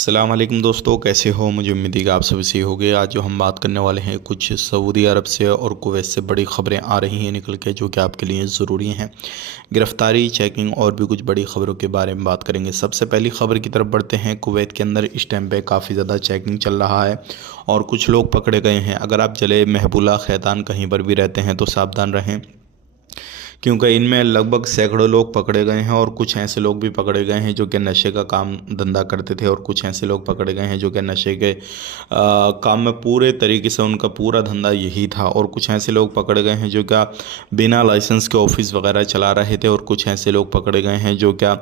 अस्सलाम वालेकुम दोस्तों, कैसे हो। मुझे उम्मीद है कि आप सभी सही होंगे। आज जो हम बात करने वाले हैं कुछ सऊदी अरब से और कुवैत से बड़ी ख़बरें आ रही हैं निकल के, जो कि आपके लिए ज़रूरी हैं। गिरफ़्तारी, चेकिंग और भी कुछ बड़ी ख़बरों के बारे में बात करेंगे। सबसे पहली ख़बर की तरफ बढ़ते हैं। कुवैत के अंदर इस टाइम पे काफ़ी ज़्यादा चेकिंग चल रहा है और कुछ लोग पकड़े गए हैं। अगर आप जले महबूला खैतान कहीं पर भी रहते हैं तो सावधान रहें, क्योंकि इनमें लगभग सैकड़ों लोग पकड़े गए हैं और कुछ ऐसे लोग भी पकड़े गए हैं जो कि नशे का काम धंधा करते थे, और कुछ ऐसे लोग पकड़े गए हैं जो कि नशे के काम में पूरे तरीके से उनका पूरा धंधा यही था, और कुछ ऐसे लोग पकड़े गए हैं जो क्या बिना लाइसेंस के ऑफिस वगैरह चला रहे थे, और कुछ ऐसे लोग पकड़े गए हैं जो क्या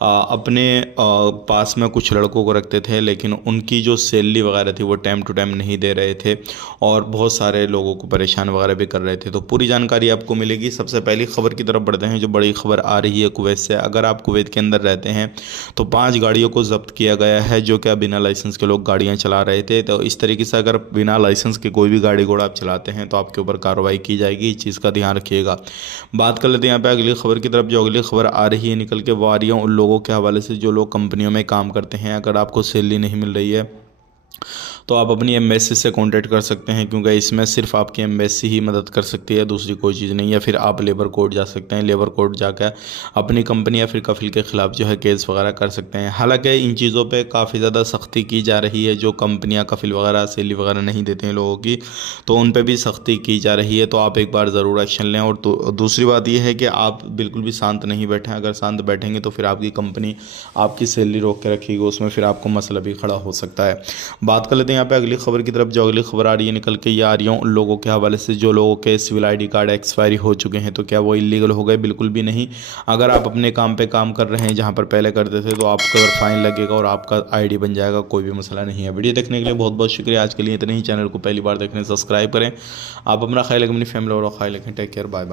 अपने पास में कुछ लड़कों को रखते थे, लेकिन उनकी जो सैलरी वगैरह थी वो टाइम टू टाइम नहीं दे रहे थे और बहुत सारे लोगों को परेशान वगैरह भी कर रहे थे। तो पूरी जानकारी आपको मिलेगी। सबसे पहली खबर की तरफ बढ़ते हैं। जो बड़ी खबर आ रही है कुवैत से। अगर आप कुवैत के अंदर रहते हैं तो 5 गाड़ियों को जब्त किया गया है जो कि बिना लाइसेंस के लोग गाड़ियां चला रहे थे। तो इस तरीके से अगर बिना लाइसेंस के कोई भी गाड़ी घोड़ा आप चलाते हैं तो आपके ऊपर कार्रवाई की जाएगी। इस चीज़ का ध्यान रखिएगा। बात कर लेते हैं यहाँ पे अगली खबर की तरफ। जो अगली खबर आ रही है निकल के, वो आ रही है उन लोगों के हवाले से जो लोग कंपनियों में काम करते हैं। अगर आपको सैलरी नहीं मिल रही है तो आप अपनी एम्बेसी से कांटेक्ट कर सकते हैं, क्योंकि इसमें सिर्फ आपकी एम्बेसी ही मदद कर सकती है, दूसरी कोई चीज़ नहीं। या फिर आप लेबर कोर्ट जा सकते हैं। लेबर कोर्ट जाकर अपनी कंपनी या फिर कफिल के ख़िलाफ़ जो है केस वगैरह कर सकते हैं। हालांकि इन चीज़ों पे काफ़ी ज़्यादा सख्ती की जा रही है। जो कंपनियां कफिल वगैरह सैलरी वगैरह नहीं देते हैं लोगों की, तो उन पर भी सख्ती की जा रही है। तो आप एक बार ज़रूर एक्शन लें। और दूसरी बात यह है कि आप बिल्कुल भी शांत नहीं बैठें। अगर शांत बैठेंगे तो फिर आपकी कंपनी आपकी सैलरी रोक के रखेगी, उसमें फिर आपको मसला भी खड़ा हो सकता है। बात कर लेते हैं यहाँ पे अगली खबर की तरफ। जो अगली खबर आ रही है निकल के, ये आ रही है उन लोगों के हवाले से जो लोगों के सिविल आईडी कार्ड एक्सपायरी हो चुके हैं। तो क्या वो इलीगल हो गए? बिल्कुल भी नहीं। अगर आप अपने काम पे काम कर रहे हैं जहाँ पर पहले करते थे तो आपको अगर फाइन लगेगा और आपका आईडी बन जाएगा, कोई भी मसला नहीं है। वीडियो देखने के लिए बहुत बहुत शुक्रिया। आज के लिए इतना ही। चैनल को पहली बार देखने सब्सक्राइब करें। आप अपना ख्याल रखें, अपनी फैमिली और ख्याल रखें। Take care, bye bye.